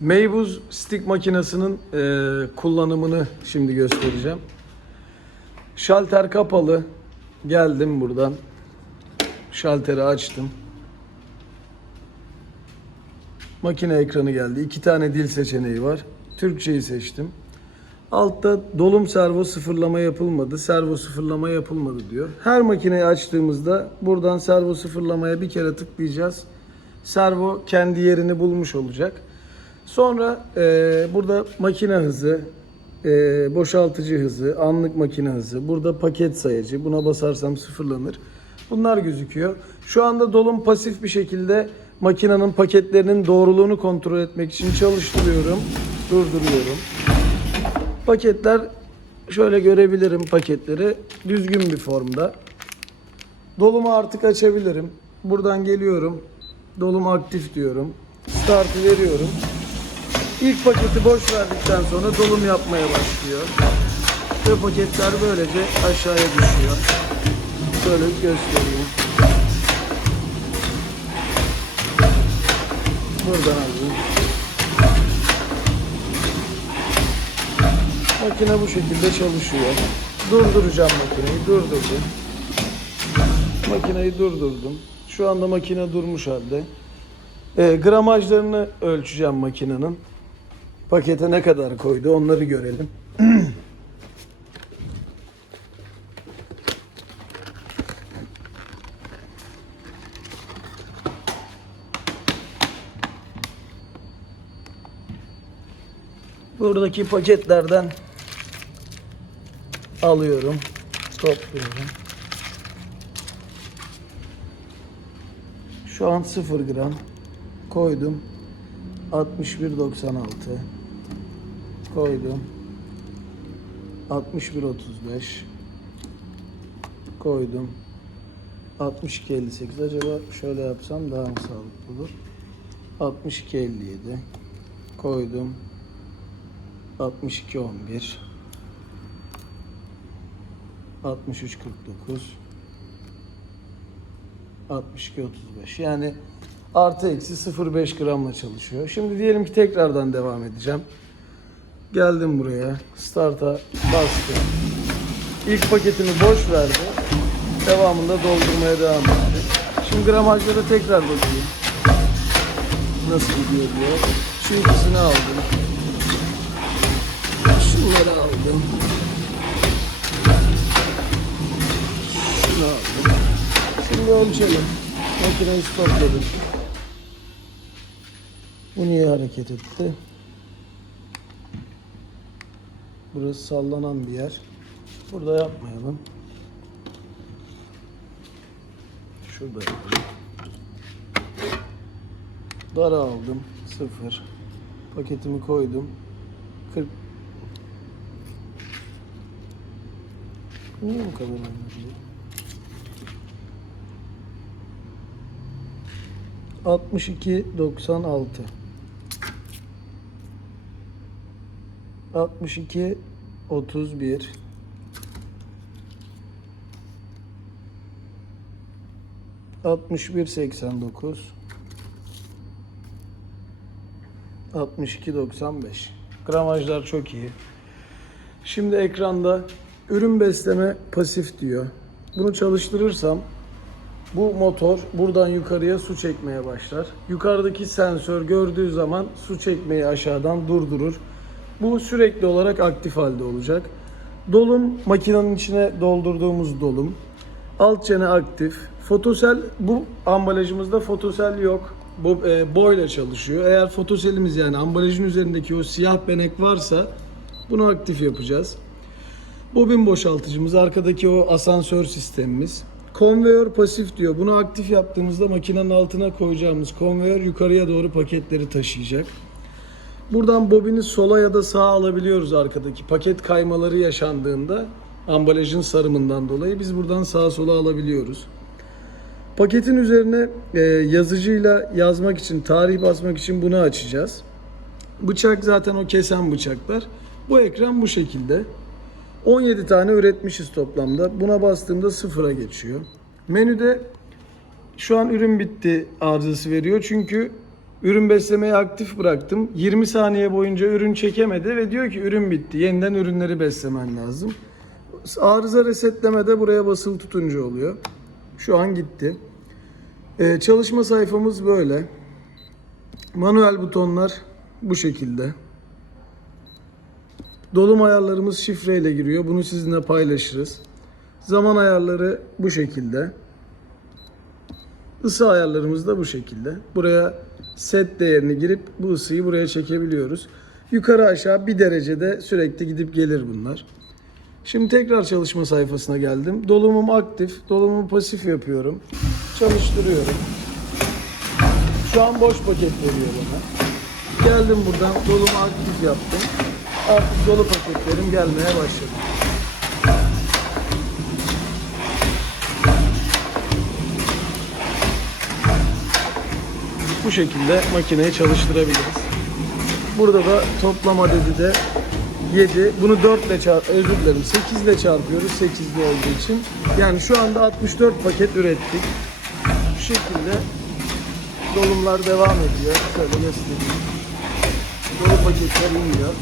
Meybuz stick makinesinin e, kullanımını şimdi göstereceğim. Şalter kapalı. Geldim buradan. Şalteri açtım. Makine ekranı geldi. İki tane dil seçeneği var. Türkçeyi seçtim. Altta dolum servo sıfırlama yapılmadı, servo sıfırlama yapılmadı diyor. Her makineyi açtığımızda buradan servo sıfırlamaya bir kere tıklayacağız. Servo kendi yerini bulmuş olacak. Sonra e, burada makine hızı, e, boşaltıcı hızı, anlık makine hızı, burada paket sayacı. Buna basarsam sıfırlanır. Bunlar gözüküyor. Şu anda dolum pasif bir şekilde makinenin paketlerinin doğruluğunu kontrol etmek için çalıştırıyorum, durduruyorum. Paketler şöyle görebilirim paketleri düzgün bir formda. Dolumu artık açabilirim. Buradan geliyorum. Dolum aktif diyorum. Startı veriyorum. İlk paketi boş verdikten sonra dolum yapmaya başlıyor. Ve paketler böylece aşağıya düşüyor. Şöyle göstereyim. Buradan alayım. Makine bu şekilde çalışıyor. Durduracağım makineyi. Durdurdum. Makineyi durdurdum. Şu anda makine durmuş halde. E, gramajlarını ölçeceğim makinenin. Pakete ne kadar koydu onları görelim. Buradaki paketlerden alıyorum, topluyorum. Şu an 0 gram koydum. 61.96 koydum. 61.35 koydum. 62.58 acaba şöyle yapsam daha mı sağlıklı olur? 62.57 koydum. 62 11 63 49 62 35 yani artı eksi 0,5 gramla çalışıyor. Şimdi diyelim ki tekrardan devam edeceğim. Geldim buraya. Start'a bastım. İlk paketimi boş verdi. Devamında doldurmaya devam etti. Şimdi gramajlara tekrar bakayım. Nasıl gidiyor diye. Şu ikisini aldım. Şunları aldım. Şunu aldım. Şimdi ölçelim. Makineyi stopladım. Bu niye hareket etti? Burası sallanan bir yer. Burada yapmayalım. Şurada yapalım. Dara aldım. Sıfır. Paketimi koydum. 40 Niye bu kadar anlatıyor? 62 96 62 31 61 89 62 95 Gramajlar çok iyi. Şimdi ekranda ürün besleme pasif diyor. Bunu çalıştırırsam bu motor buradan yukarıya su çekmeye başlar. Yukarıdaki sensör gördüğü zaman su çekmeyi aşağıdan durdurur. Bu sürekli olarak aktif halde olacak. Dolum makinenin içine doldurduğumuz dolum. Alt çene aktif. Fotosel bu ambalajımızda fotosel yok. Bu e, boyla çalışıyor. Eğer fotoselimiz yani ambalajın üzerindeki o siyah benek varsa bunu aktif yapacağız. Bobin boşaltıcımız, arkadaki o asansör sistemimiz. Konveyör pasif diyor. Bunu aktif yaptığımızda makinenin altına koyacağımız konveyör yukarıya doğru paketleri taşıyacak. Buradan bobini sola ya da sağa alabiliyoruz arkadaki. Paket kaymaları yaşandığında ambalajın sarımından dolayı biz buradan sağa sola alabiliyoruz. Paketin üzerine e, yazıcıyla yazmak için, tarih basmak için bunu açacağız. Bıçak zaten o kesen bıçaklar. Bu ekran bu şekilde. 17 tane üretmişiz toplamda. Buna bastığımda sıfıra geçiyor. Menüde şu an ürün bitti arızası veriyor. Çünkü Ürün beslemeyi aktif bıraktım. 20 saniye boyunca ürün çekemedi ve diyor ki ürün bitti. Yeniden ürünleri beslemen lazım. Arıza resetlemede buraya basılı tutunca oluyor. Şu an gitti. Ee, çalışma sayfamız böyle. Manuel butonlar bu şekilde. Dolum ayarlarımız şifreyle giriyor. Bunu sizinle paylaşırız. Zaman ayarları bu şekilde. Isı ayarlarımız da bu şekilde. Buraya set değerini girip bu ısıyı buraya çekebiliyoruz. Yukarı aşağı bir derecede sürekli gidip gelir bunlar. Şimdi tekrar çalışma sayfasına geldim. Dolumum aktif, dolumumu pasif yapıyorum. Çalıştırıyorum. Şu an boş paket veriyor bana. Geldim buradan dolumu aktif yaptım. Artık dolu paketlerim gelmeye başladı. Bu şekilde makineyi çalıştırabiliriz. Burada da toplam adedi de 7. Bunu 4 ile çarp özür dilerim 8 ile çarpıyoruz 8'li olduğu için. Yani şu anda 64 paket ürettik. Bu şekilde dolumlar devam ediyor. Şöyle göstereyim. Dolu paketler iniyor.